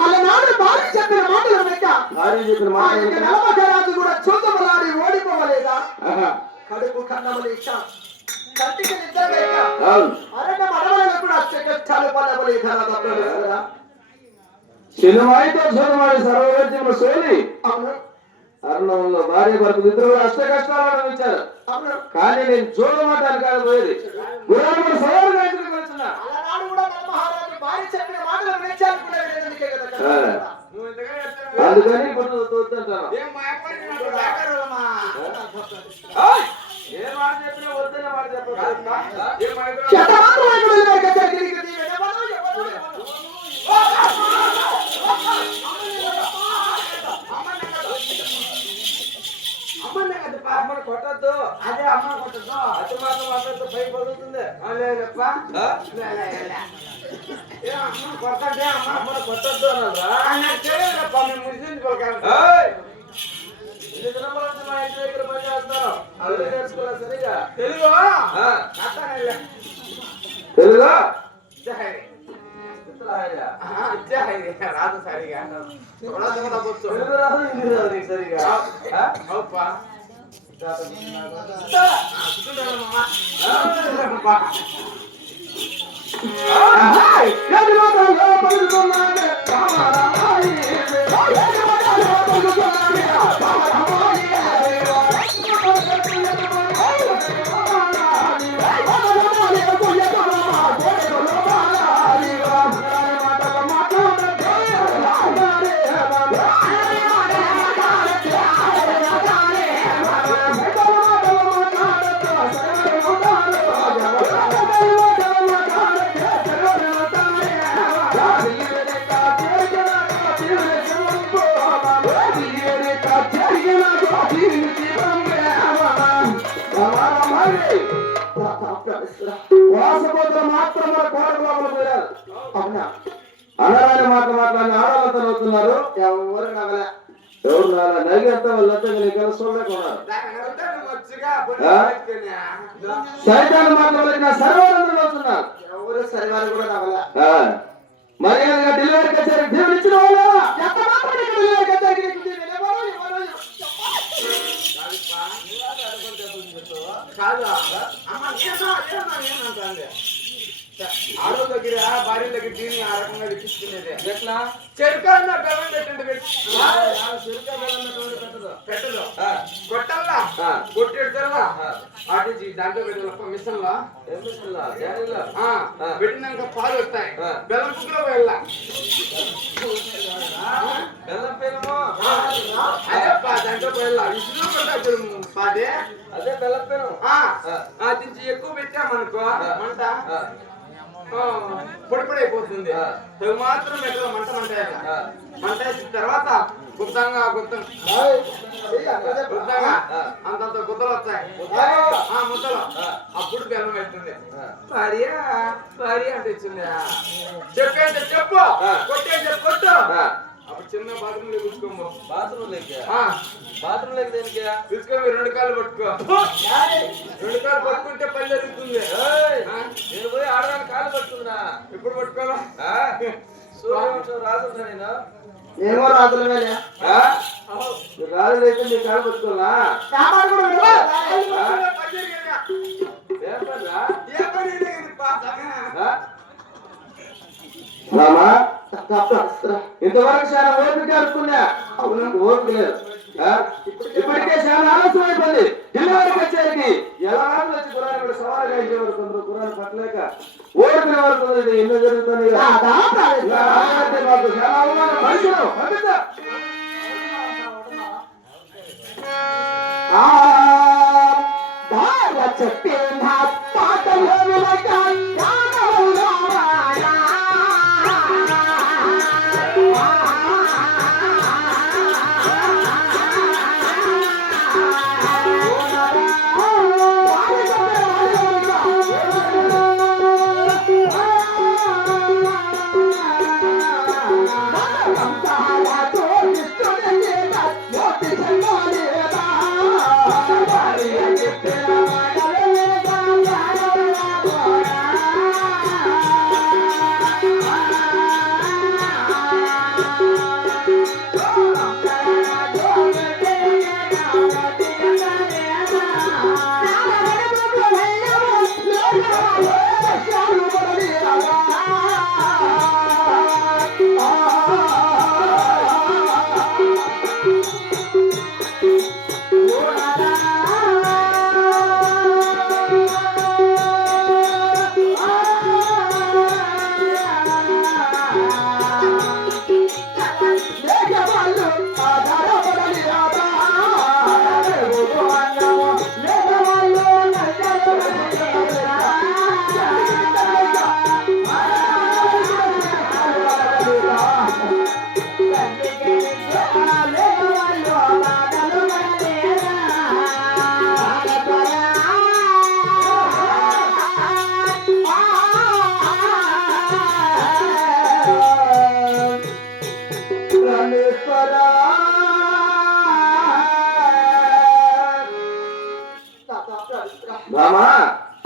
అలనాడు భార్య చెప్పిన మాటలు వెనక నలమకరాజు కూడా చూతమలాడి ఓడిపోవలేదా? కడుపు కన్నమలేక కంటికి నిద్ర లేక అరణ్యం అడవులను కూడా కష్టాలు పడవలేదా? శనివాయితో సోదరుడు సర్వరాజ్యంలో సోలి అరణంలో భార్య భర్తలు ఇద్దరు అష్ట కష్టాలు అనుభవించారు. కానీ నేను చూడమాటాను కాదు పోయేది గురువు సోదరుడు వెళ్తున్నా. అందుకని ఇప్పుడు వద్దంటాను. ఏ మాట చెప్పినా వద్దనే మాట చెప్పాలి. అమ్మని కొట్టద్దు, అదే అమ్మ కొట్టద్దు. అతి మాత్రం మాట్లాడుతూ పై పడుతుంది. లేదప్ప అమ్మని కొట్టద్దే, అమ్మని కొట్టద్దు అన్నప్ప. మేము ముస్లిం మా ఇంటి దగ్గర పని చేస్తాను. అల్లు నేర్చుకోలే సరిగా తెలుగు తెలుగు రాదు సరిగా తెలుగు రాదు హిందీ రాదు సరిగా. అనరాని మాట మాట్లాడిన ఆడవాళ్ళతో అవుతున్నారు. ఎవరు నగలే, ఎవరు నగలే. నగినంత వాళ్ళంతా నీకు చూడలేకున్నారు. సైతాన్ని మాట్లాడిన సర్వాలందరూ అవుతున్నారు. ఎవరు సరివారు కూడా నగలే. మర్యాదగా డెలివరీ కచేరీ దేవుడు ఇచ్చిన వాళ్ళు డెలివరీ కచేరీ ఆడో దగ్గర భార్య దగ్గర దీన్ని ఆ రకంగా ఇప్పించుకునేది ఎట్లా? చెరుకన్నా బెల్లం పెట్టండి పెట్టదు కొట్టల్లా కొట్టేడుతల్లా అటు దాంట్లో పెట్టాల మిషన్లో పెట్టినాక పాలు వస్తాయి బెల్లం కుక్కలో వెళ్ళా దాంట్లో వెళ్ళా విసులు పాదే అదే బెల్లపేను దించి ఎక్కువ పెట్టామనుకో మంట పొడిపొడైపోతుంది మాత్రం పెట్టాలి మంట మంట వేసిన తర్వాత గుప్తంగా అంతంత గుద్దలు వస్తాయి ముద్దలు అప్పుడు బెల్లం పెడుతుంది భార్య అంటే ఇచ్చింది చెప్పేంటే చెప్పు కొట్టేంటే కొట్టు అప్పుడు చిన్న బాత్రూమ్ లో కూర్చుకోము బాత్రూమ్ లేక దేనికి తీసుకోమి 2 కాళ్ళు పట్టుకో 2 కాళ్ళు పట్టుకుంటే పని జరుగుతుంది నేను పోయి ఆడడానికి కాళ్ళు పట్టుకుందా ఎప్పుడు పట్టుకోవాలా రాదు నేను ఏమో రాదులే రాదు అయితే నీ కాళ్ళు పట్టుకోవాలా రామా ఇంతవరకు చాలా ఓపిక అనుకున్నా ఓపిక లేదు ఇప్పటికే చాలా ఆలస్యం అయిపోయింది ఢిల్లీ వరకు వచ్చేసరికి ఎలా వచ్చి కురాన్ని కూడా సవాలుగా ఇచ్చేవారు కొందరు కురాన్ని పట్టలేక ఓడిపోయిన వరకు ఎన్నో జరుగుతుంది మాకు చాలా అవమానం మనుషులు చెప్పే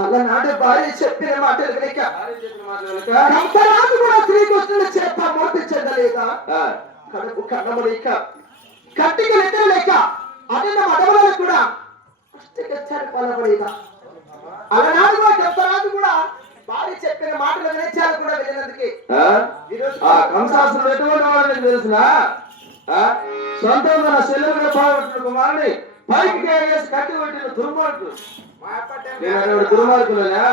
అలనాడు భార్య చెప్పిన మాటలు కనుక కంసరాజు కూడా శ్రీకృష్ణుని చేత మోటి చెందలేక కడుపు కన్నము లేక కట్టికి నిద్ర లేక అన్న మడవలను కూడా కష్టకచ్చారు పాలపడేక అలనాడు కూడా కంసరాజు కూడా భార్య చెప్పిన మాటలు వినేచారు కూడా వెళ్ళినందుకే కంసాసుడు ఎటువంటి వాడని తెలిసిన సొంతంగా నా సెల్లుగా పాల్గొంటున్న కుమారుని పైకి వేసి కట్టి కొట్టిన దుర్మార్గుడు దుర్మార్గులేనా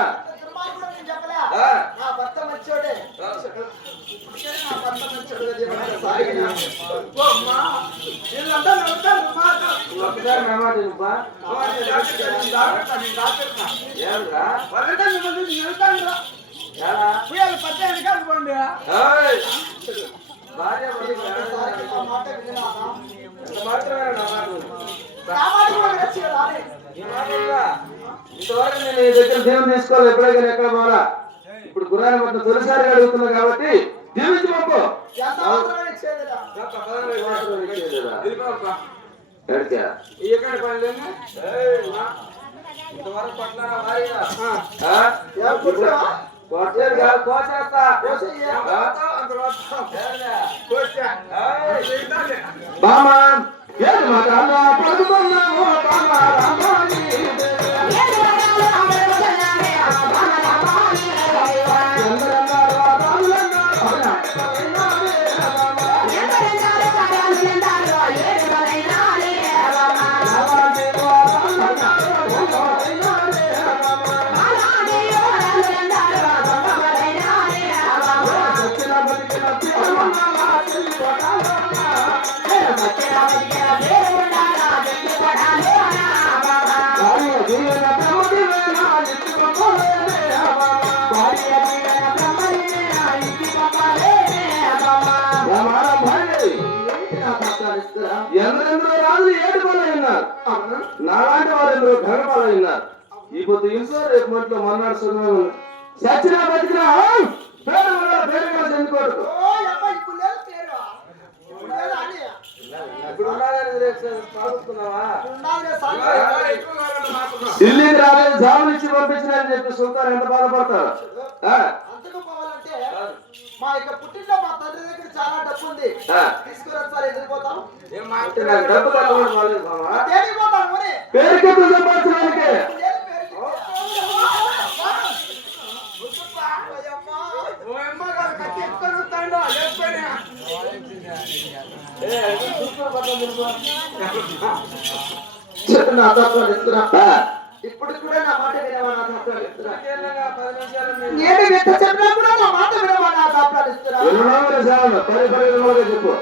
ఇంతవరకు నేను ఈ దగ్గర దేవుని తీసుకోవాలి ఎప్పుడైనా ఎక్కడ పోవాలా ఇప్పుడు గుర్రాన్ని మొత్తం తొలిసారిగా అడుగుతున్నా కాబట్టి దీవించి పంపు ఇంతవరకు బామా ఏది మాటన్నా పడుకున్నాము బామా రామాని చంద్రన్న రాములన్న ఇంటి పంపలేనే బామా ఎందరెందరో రాజులు ఏడు పాలు ఉన్నారు నాలాంటి వారు ఎందరో ఘనపాలు ఉన్నారు ఈ పొద్దు ఇంట్లో రేపు మట్లో మన్నాడు సుఖం సచ్చినా బతికినా పేరు పేరు కూడా చెందుకోడు ఢిల్లీకి రాలేదు జాబులు ఇచ్చి పంపించినని చెప్పి సుల్తాన్ ఎంత బాధపడతాడు మా యొక్క పుట్టింట్లో మా తండ్రి దగ్గర చాలా డబ్బు ఉంది తీసుకురండి సార్ ఎదిరిపోతాం డబ్బు కావాలి పోతాం పేరుకి సంపాదించడానికి ఇప్పుడు కూడా నా మాట వినవా నా దాపాలు ఇస్తున్నా నేను ఎంత చెప్పినా కూడా నా మాట వినవా నా దాపాలు ఇస్తున్నా చెప్పు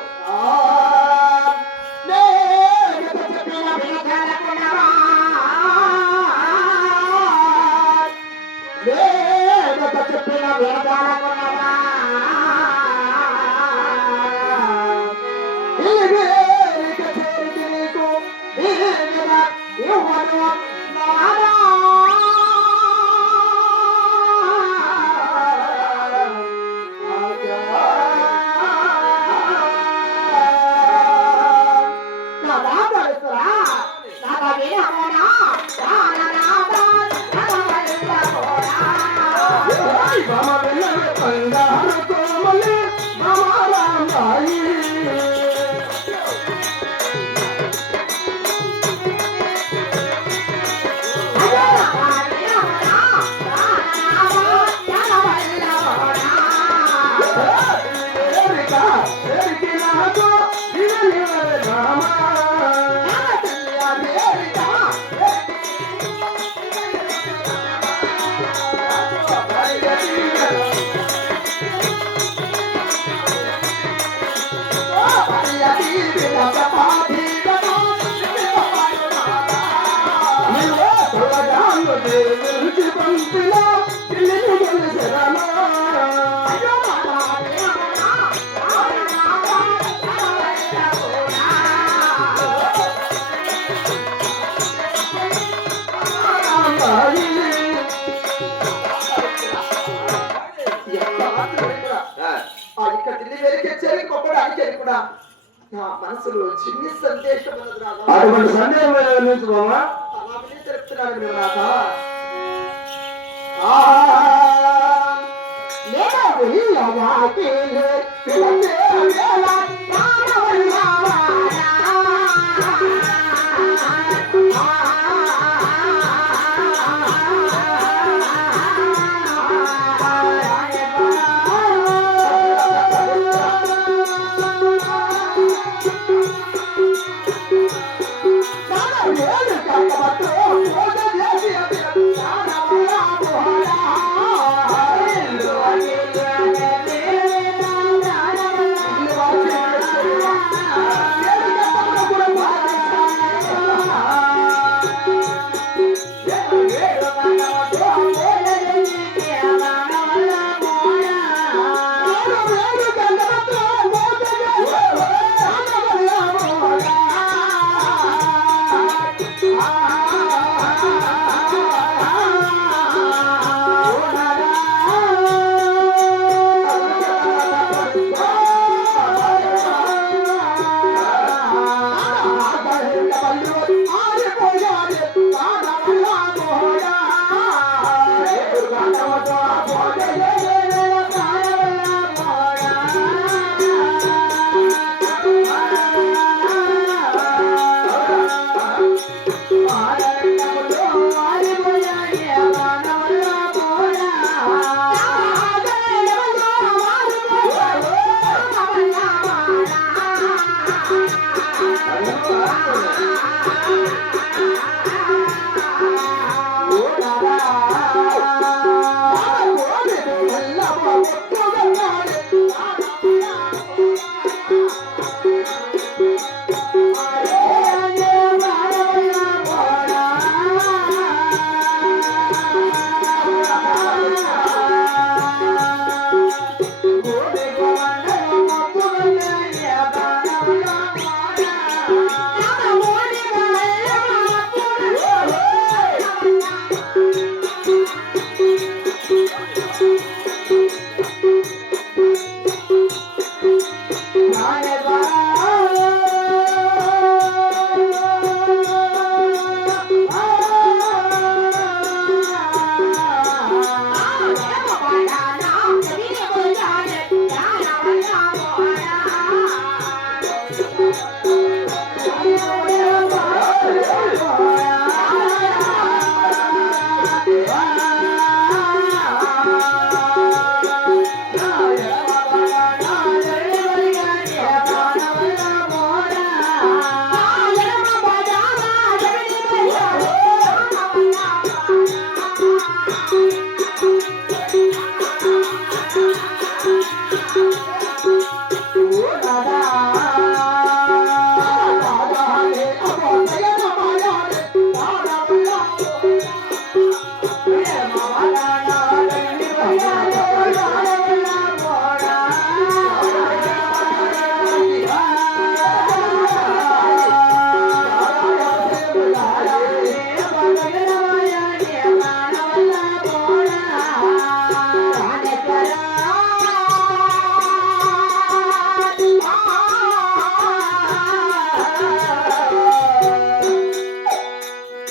మనసులో చిన్ని సందేశం అటువంటి సందేహం చెప్తున్నాను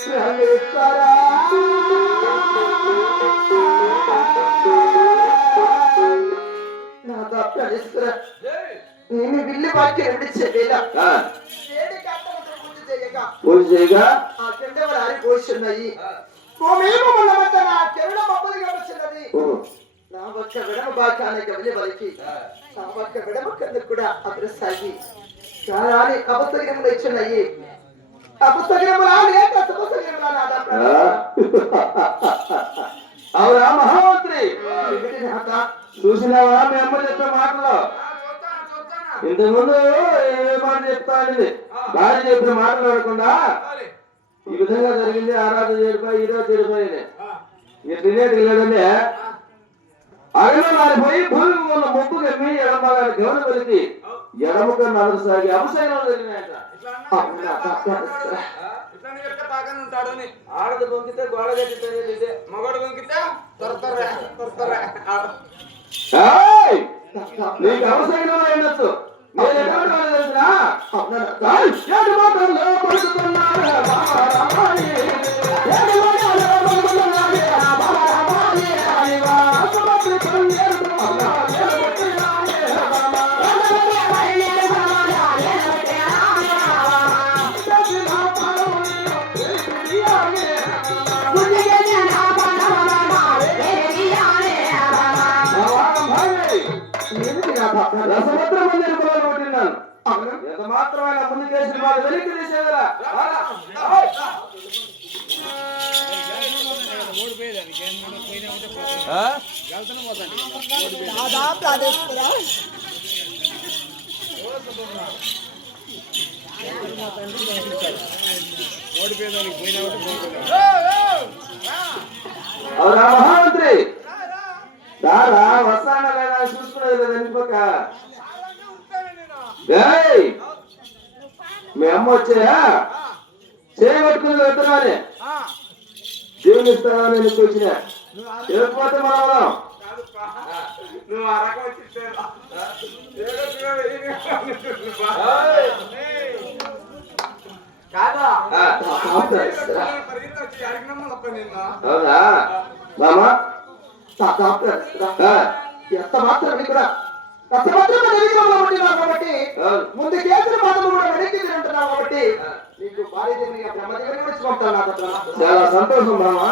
రామేశ్వరా నాథ ప్రాణేశ్వర నేను విల్లి వాక్యం విడిచేవేళ పూజ చేయగా ఆ కిందెవరు ఆరిపోతున్నాయి మేము మన వద్ద నా కెరడ మమ్మల్ని గమనించినది నా ఒక్క విడమ బాకానే గమని వలికి నా ఒక్క విడమ కింద కూడా అగ్రసాగి చాలాని అపసగిరములు ఇచ్చినాయి అపసగిరములా లేక శుభసగిరములా నాదా అవునా మహామంత్రి ఏమిటి నాథ చూసినావా మీ అమ్మ చెప్పే మాటలో ఇంతకుముందు ఏ మాట చెప్తానండి భార్య చెప్పిన మాటలు ఆడకుండా ఈ విధంగా జరిగింది ఆరాధన చేరిపోయి ఈరోజు చేరిపోయింది ఇక తినేటికి వెళ్ళడండి అగలో మారిపోయి భూమి ఉన్న ముప్పు కమ్మి ఎడమ గమన పలికి ఎడమక నడు సాగి అవసరం జరిగినాయట ఆడది బొంకితే గోడ కట్టితే మగడు బొంకితే తొరతొర్రా ఏయ్! నీకు అవసరం ఉండొచ్చు నేను ఎటువంటి వాడిని తెలిసినా? ఏయ్! ఏడు మాటల్లో పలుకుతున్నాడు బాబా రామాయే. ఏడు మాటల్లో పలుకుతున్నాడు బాబా రామాయే. అసమర్థి పల్లెరు బాబా, ఏడుకొట్టినాడే బాబా. చేసిన పాలనలో ప్రేమియానే ఏమిటి నాథ రసభద్రం మందిని కొట్టినాను ఎంత మాత్రమైన ముందుకేసి వాళ్ళు వెలికి తీసేదరా అవునా మహామంత్రి దారా వస్తానా లేదా చూసుకునేది లేదా వెనుక ఏయ్ మీ అమ్మ వచ్చాయా చేయబట్టుకుని వెళ్తున్నానే దేవుని ఇస్తానా నేను వచ్చిన లేకపోతే మనం నువ్వు ఆ రకం కాదా అవునా మామా ఎంత మాత్రం కూడా కాబట్టి ముందు కేసుల పాదము కూడా వెనక్కి తింటున్నావు కాబట్టి నీకు భార్య దగ్గర బ్రహ్మ దగ్గర విడిచిపోతాను చాలా సంతోషం మామా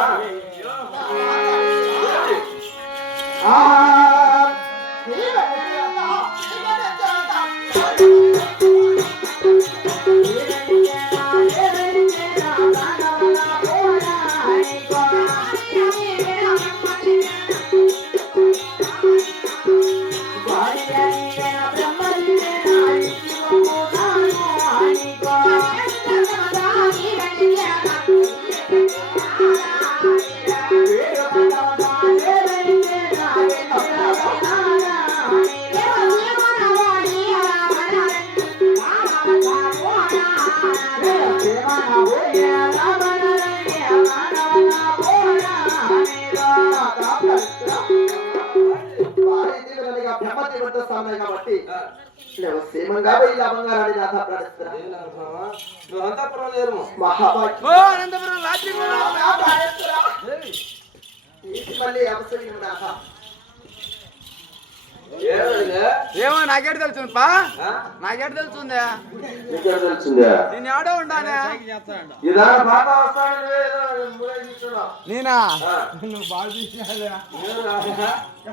కాబట్టి క్షేమంగా పోయి లాభంగా రాని నాథ ప్రార్థిస్తున్నా అనంతపురం రాత్రి మళ్ళీ అవసరం నాథ ఏమో నాకేట తెలుసు పా నాకేట తెలుస్తుందా తెలిసిందా నేను ఆడో ఉంటానే ఇదా పాత వస్తాను నేనా నువ్వు బాగా